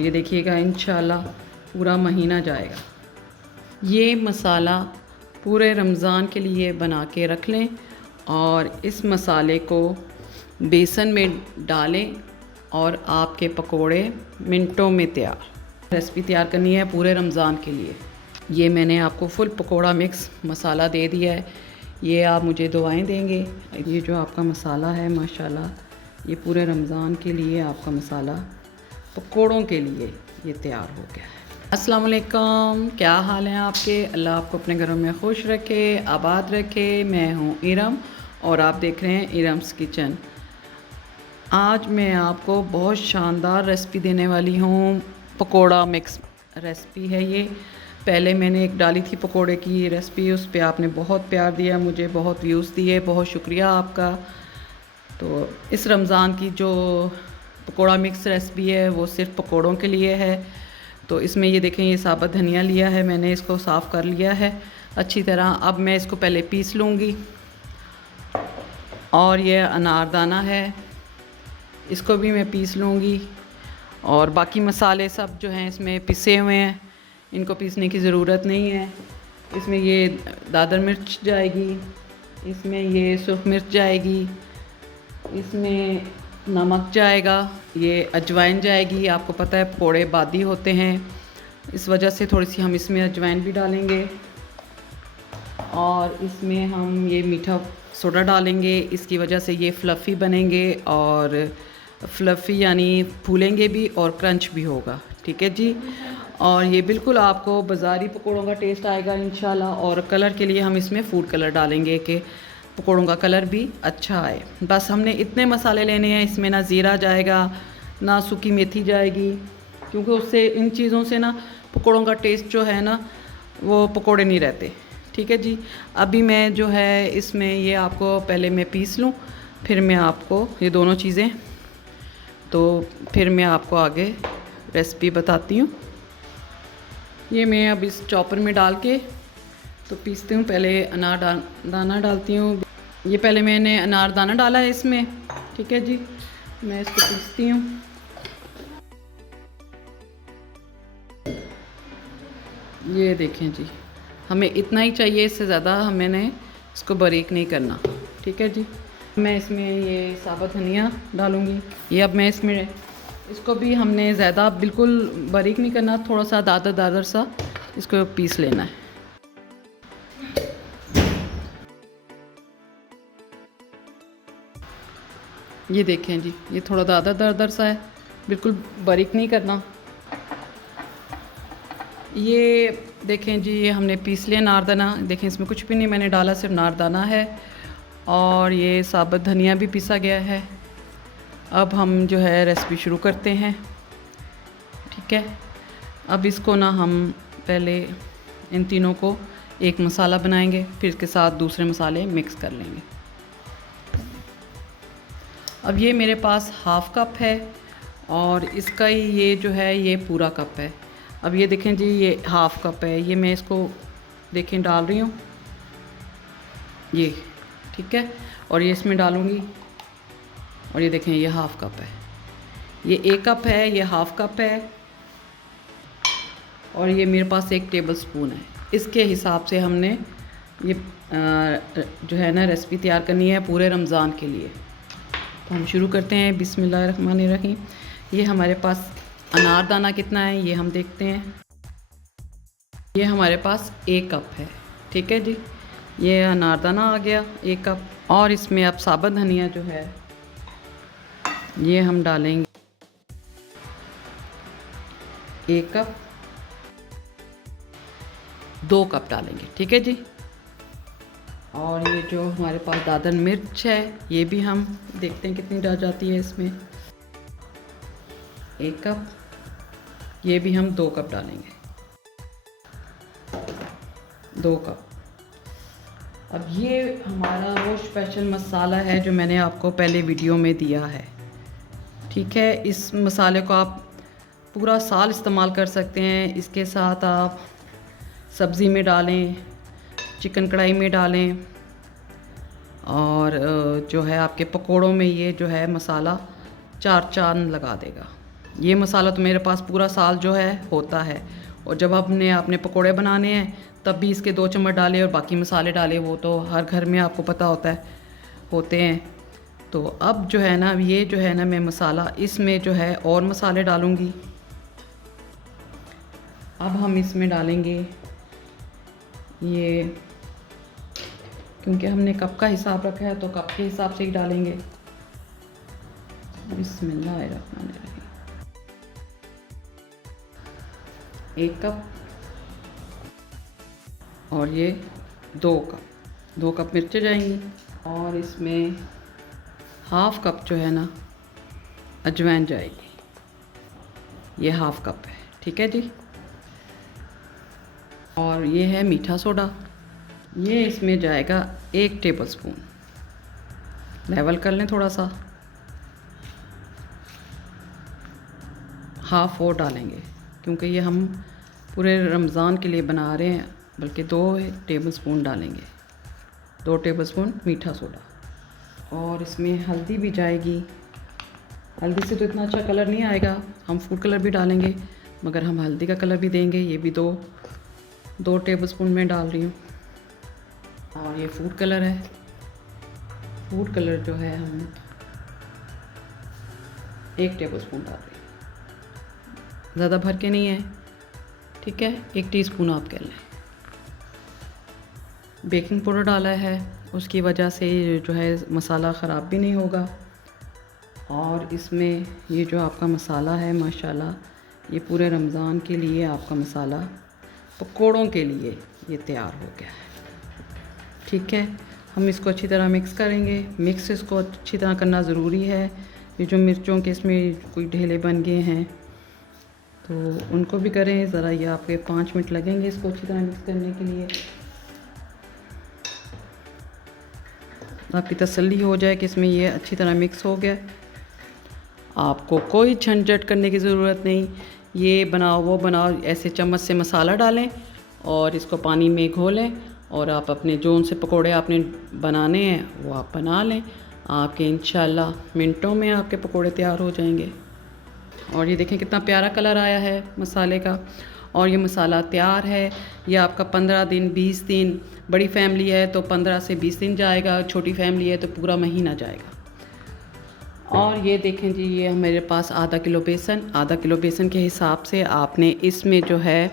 ये देखिएगा इंशाल्लाह पूरा महीना जाएगा। ये मसाला पूरे रमज़ान के लिए बना के रख लें और इस मसाले को बेसन में डालें और आपके पकोड़े मिनटों में तैयार। रेसिपी तैयार करनी है पूरे रमज़ान के लिए। ये मैंने आपको फुल पकोड़ा मिक्स मसाला दे दिया है। ये आप मुझे दुआएं देंगे। ये जो आपका मसाला है माशाल्लाह, ये पूरे रमज़ान के लिए आपका मसाला पकोड़ों के लिए ये तैयार हो गया है। अस्सलाम वालेकुम, क्या हाल है आपके? अल्लाह आपको अपने घरों में खुश रखे, आबाद रखे। मैं हूँ इरम और आप देख रहे हैं इरम्स किचन। आज मैं आपको बहुत शानदार रेसिपी देने वाली हूँ। पकोड़ा मिक्स रेसिपी है ये। पहले मैंने एक डाली थी पकोड़े की रेसिपी, उस पर आपने बहुत प्यार दिया, मुझे बहुत व्यूज़ दिए, बहुत शुक्रिया आपका। तो इस रमज़ान की जो पकोड़ा मिक्स रेसिपी है वो सिर्फ पकोड़ों के लिए है। तो इसमें ये देखें, ये साबुत धनिया लिया है मैंने, इसको साफ़ कर लिया है अच्छी तरह। अब मैं इसको पहले पीस लूँगी। और ये अनारदाना है, इसको भी मैं पीस लूँगी। और बाकी मसाले सब जो हैं इसमें पिसे हुए हैं, इनको पीसने की ज़रूरत नहीं है। इसमें ये दादर मिर्च जाएगी, इसमें ये सूख मिर्च जाएगी, इसमें नमक जाएगा, ये अजवाइन जाएगी। आपको पता है पकोड़े बादी होते हैं, इस वजह से थोड़ी सी हम इसमें अजवाइन भी डालेंगे। और इसमें हम ये मीठा सोडा डालेंगे, इसकी वजह से ये फ्लफ़ी बनेंगे और फ्लफ़ी यानी फूलेंगे भी और क्रंच भी होगा। ठीक है जी। और ये बिल्कुल आपको बाज़ारी पकोड़ों का टेस्ट आएगा इंशाल्लाह। और कलर के लिए हम इसमें फूड कलर डालेंगे कि पकोड़ों का कलर भी अच्छा आए। बस हमने इतने मसाले लेने हैं। इसमें ना ज़ीरा जाएगा, ना सूखी मेथी जाएगी, क्योंकि उससे इन चीज़ों से ना पकोड़ों का टेस्ट जो है ना वो पकोड़े नहीं रहते। ठीक है जी। अभी मैं जो है इसमें ये आपको पहले मैं पीस लूँ, फिर मैं आपको ये दोनों चीज़ें, तो फिर मैं आपको आगे रेसिपी बताती हूँ। ये मैं अब इस चॉपर में डाल के तो पीसती हूँ। पहले दाना डालती हूँ। ये पहले मैंने अनारदाना डाला है इसमें। ठीक है जी। मैं इसको पीसती हूँ। ये देखें जी, हमें इतना ही चाहिए, इससे ज़्यादा मैंने इसको बारीक नहीं करना। ठीक है जी। मैं इसमें ये साबुत धनिया डालूँगी। ये अब मैं इसमें इसको भी हमने ज़्यादा बिल्कुल बारीक नहीं करना, थोड़ा सा दादर दादर सा इसको पीस लेना है। ये देखें जी, ये थोड़ा दादर दादर सा है, बिल्कुल बारीक नहीं करना। ये देखें जी, ये हमने पीस लिया नारदाना। देखें इसमें कुछ भी नहीं मैंने डाला, सिर्फ नारदाना है। और ये साबुत धनिया भी पीसा गया है। अब हम जो है रेसिपी शुरू करते हैं। ठीक है। अब इसको ना हम पहले इन तीनों को एक मसाला बनाएंगे, फिर इसके साथ दूसरे मसाले मिक्स कर लेंगे। अब ये मेरे पास हाफ़ कप है और इसका ही ये जो है ये पूरा कप है। अब ये देखें जी, ये हाफ़ कप है, ये मैं इसको देखें डाल रही हूँ ये। ठीक है। और ये इसमें डालूँगी और ये देखें ये हाफ़ कप है, ये एक कप है, ये हाफ़ कप है। और ये मेरे पास एक टेबल स्पून है। इसके हिसाब से हमने ये जो है ना रेसिपी तैयार करनी है पूरे रमज़ान के लिए। तो हम शुरू करते हैं। बिस्मिल्लाहिर्रहमानिर्रहीम। ये हमारे पास अनारदाना कितना है ये हम देखते हैं। ये हमारे पास एक कप है। ठीक है जी। ये अनारदाना आ गया एक कप। और इसमें अब साबुत धनिया जो है ये हम डालेंगे एक कप, 2 कप डालेंगे। ठीक है जी। और ये जो हमारे पास दादर मिर्च है ये भी हम देखते हैं कितनी डाल जाती है इसमें। 1 कप, ये भी हम 2 कप डालेंगे, 2 कप। अब ये हमारा वो स्पेशल मसाला है जो मैंने आपको पहले वीडियो में दिया है। ठीक है। इस मसाले को आप पूरा साल इस्तेमाल कर सकते हैं। इसके साथ आप सब्ज़ी में डालें, चिकन कढ़ाई में डालें, और जो है आपके पकोड़ों में ये जो है मसाला 4 चांद लगा देगा। ये मसाला तो मेरे पास पूरा साल जो है होता है। और जब आपने पकोड़े बनाने हैं तब भी इसके 2 चम्मच डाले और बाकी मसाले डाले, वो तो हर घर में आपको पता होते हैं। तो अब जो है ना, ये जो है ना, मैं मसाला इसमें जो है और मसाले डालूँगी। अब हम इसमें डालेंगे ये, क्योंकि हमने कप का हिसाब रखा है तो कप के हिसाब से ही डालेंगे। बिस्मिल्लाहिर्रहमानिर्रहीम। 1 कप और ये 2 कप मिर्चें जाएंगी। और इसमें हाफ़ कप जो है ना अजवाइन जाएगी, ये हाफ़ कप है, ठीक है जी। और ये है मीठा सोडा, ये इसमें जाएगा 1 टेबलस्पून। लेवल कर लें थोड़ा सा, हाफ़ और डालेंगे क्योंकि ये हम पूरे रमज़ान के लिए बना रहे हैं, बल्कि 2 टेबलस्पून डालेंगे, 2 टेबलस्पून मीठा सोडा। और इसमें हल्दी भी जाएगी। हल्दी से तो इतना अच्छा कलर नहीं आएगा, हम फूड कलर भी डालेंगे मगर हम हल्दी का कलर भी देंगे। ये भी 2 टेबलस्पून में डाल रही हूँ। और ये फूड कलर है, फूड कलर जो है हम 1 टेबलस्पून डाल रही हूँ, ज़्यादा भर के नहीं है, ठीक है। 1 टीस्पून आप कह लें। बेकिंग पाउडर डाला है, उसकी वजह से जो है मसाला ख़राब भी नहीं होगा। और इसमें ये जो आपका मसाला है माशाल्लाह, ये पूरे रमज़ान के लिए आपका मसाला पकोड़ों के लिए ये तैयार हो गया है, ठीक है। हम इसको अच्छी तरह मिक्स करेंगे। मिक्स इसको अच्छी तरह करना ज़रूरी है। ये जो मिर्चों के इसमें कोई ढेले बन गए हैं तो उनको भी करें ज़रा। ये आपके 5 मिनट लगेंगे इसको अच्छी तरह मिक्स करने के लिए। आपकी तसल्ली हो जाए कि इसमें ये अच्छी तरह मिक्स हो गया। आपको कोई झंझट करने की ज़रूरत नहीं, ये बनाओ वो बनाओ, ऐसे चम्मच से मसाला डालें और इसको पानी में घोलें और आप अपने जो उनसे पकोड़े आपने बनाने हैं वो आप बना लें। आपके इंशाल्लाह मिनटों में आपके पकोड़े तैयार हो जाएंगे। और ये देखें कितना प्यारा कलर आया है मसाले का। और ये मसाला तैयार है। ये आपका 15 दिन 20 दिन, बड़ी फैमिली है तो 15 से 20 दिन जाएगा, छोटी फैमिली है तो पूरा महीना जाएगा। और ये देखें जी, ये मेरे पास आधा किलो बेसन के हिसाब से आपने इसमें जो है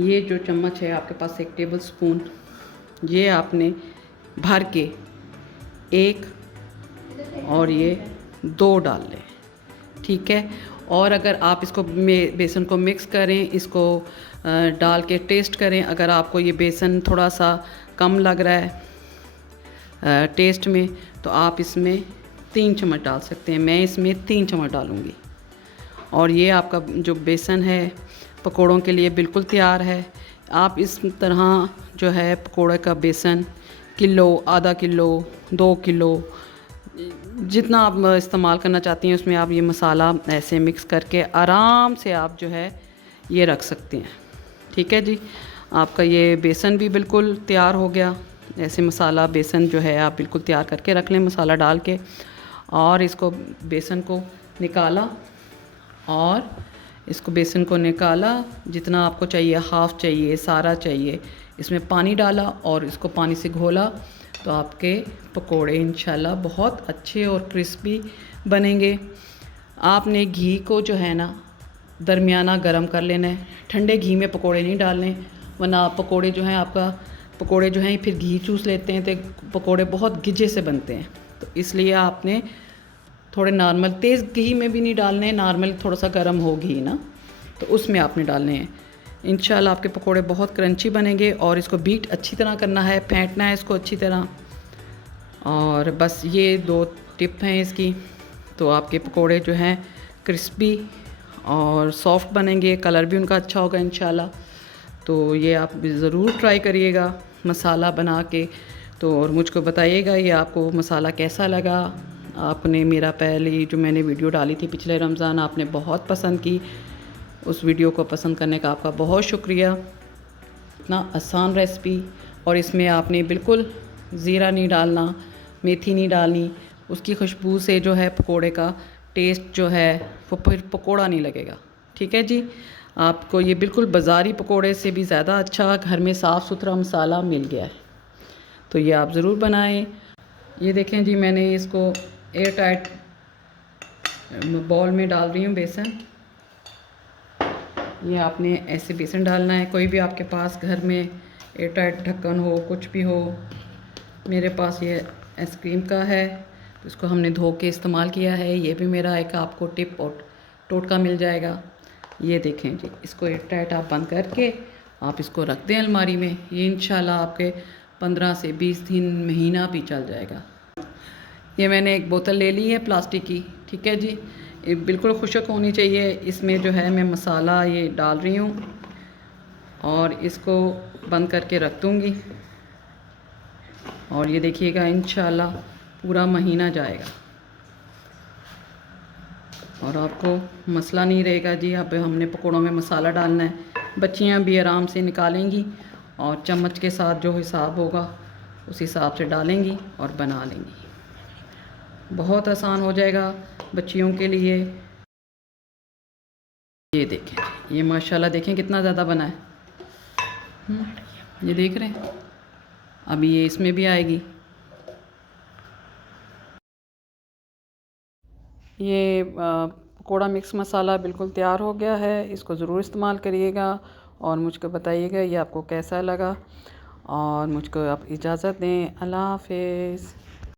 ये जो चम्मच है आपके पास 1 टेबल स्पून, ये आपने भर के 1 और ये 2 डाल लें, ठीक है। और अगर आप इसको बेसन को मिक्स करें, इसको डाल के टेस्ट करें, अगर आपको ये बेसन थोड़ा सा कम लग रहा है टेस्ट में तो आप इसमें 3 चम्मच डाल सकते हैं। मैं इसमें 3 चम्मच डालूँगी। और ये आपका जो बेसन है पकोड़ों के लिए बिल्कुल तैयार है। आप इस तरह जो है पकोड़े का बेसन किलो, आधा किलो, 2 किलो, जितना आप इस्तेमाल करना चाहती हैं उसमें आप ये मसाला ऐसे मिक्स करके आराम से आप जो है ये रख सकते हैं, ठीक है जी। आपका ये बेसन भी बिल्कुल तैयार हो गया। ऐसे मसाला बेसन जो है आप बिल्कुल तैयार करके रख लें मसाला डाल के। और इसको बेसन को निकाला और इसको बेसन को निकाला, जितना आपको चाहिए, हाफ़ चाहिए, सारा चाहिए, इसमें पानी डाला और इसको पानी से घोला तो आपके पकोड़े इंशाल्लाह बहुत अच्छे और क्रिस्पी बनेंगे। आपने घी को जो है ना दरमियाना गरम कर लेना है, ठंडे घी में पकोड़े नहीं डालने, वरना पकोड़े जो हैं पकोड़े जो हैं फिर घी चूस लेते हैं तो पकोड़े बहुत गिजे से बनते हैं। तो इसलिए आपने थोड़े नॉर्मल, तेज़ घी में भी नहीं डालने, नॉर्मल थोड़ा सा गर्म हो घी ना तो उसमें आपने डालने हैं। इंशाल्लाह आपके पकोड़े बहुत क्रंची बनेंगे। और इसको बीट अच्छी तरह करना है, फेंटना है इसको अच्छी तरह। और बस ये 2 टिप हैं इसकी, तो आपके पकोड़े जो हैं क्रिस्पी और सॉफ्ट बनेंगे, कलर भी उनका अच्छा होगा इंशाल्लाह। तो ये आप ज़रूर ट्राई करिएगा मसाला बना के। तो और मुझको बताइएगा ये आपको मसाला कैसा लगा। आपने मेरा पहले जो मैंने वीडियो डाली थी पिछले रमज़ान, आपने बहुत पसंद की। उस वीडियो को पसंद करने का आपका बहुत शुक्रिया। इतना आसान रेसिपी, और इसमें आपने बिल्कुल ज़ीरा नहीं डालना, मेथी नहीं डालनी, उसकी खुशबू से जो है पकोड़े का टेस्ट जो है वो फिर पकोड़ा नहीं लगेगा। ठीक है जी, आपको ये बिल्कुल बाज़ारी पकोड़े से भी ज़्यादा अच्छा घर में साफ़ सुथरा मसाला मिल गया है, तो ये आप ज़रूर बनाएं। ये देखें जी, मैंने इसको एयर टाइट बॉल में डाल रही हूँ बेसन। ये आपने ऐसे बेसन डालना है, कोई भी आपके पास घर में एयर टाइट ढक्कन हो, कुछ भी हो। मेरे पास ये आइसक्रीम का है, तो इसको हमने धो के इस्तेमाल किया है। ये भी मेरा एक आपको टिप और टोटका मिल जाएगा। ये देखें जी, इसको एयर टाइट आप बंद करके आप इसको रख दें अलमारी में। ये इंशाल्लाह आपके 15 से 20 दिन, महीना भी चल जाएगा। ये मैंने एक बोतल ले ली है प्लास्टिक की। ठीक है जी, ये बिल्कुल खुशक होनी चाहिए। इसमें जो है मैं मसाला ये डाल रही हूँ और इसको बंद करके रख दूँगी। और ये देखिएगा इंशाल्लाह पूरा महीना जाएगा और आपको मसला नहीं रहेगा जी। अब हमने पकौड़ों में मसाला डालना है, बच्चियाँ भी आराम से निकालेंगी और चम्मच के साथ जो हिसाब होगा उस हिसाब से डालेंगी और बना लेंगी। बहुत आसान हो जाएगा बच्चियों के लिए। ये देखें, ये माशाल्लाह देखें कितना ज़्यादा बना है। ये देख रहे हैं, अभी ये इसमें भी आएगी। ये पकौड़ा मिक्स मसाला बिल्कुल तैयार हो गया है। इसको ज़रूर इस्तेमाल करिएगा और मुझको बताइएगा ये आपको कैसा लगा। और मुझको आप इजाज़त दें। अल्लाह हाफ़िज़।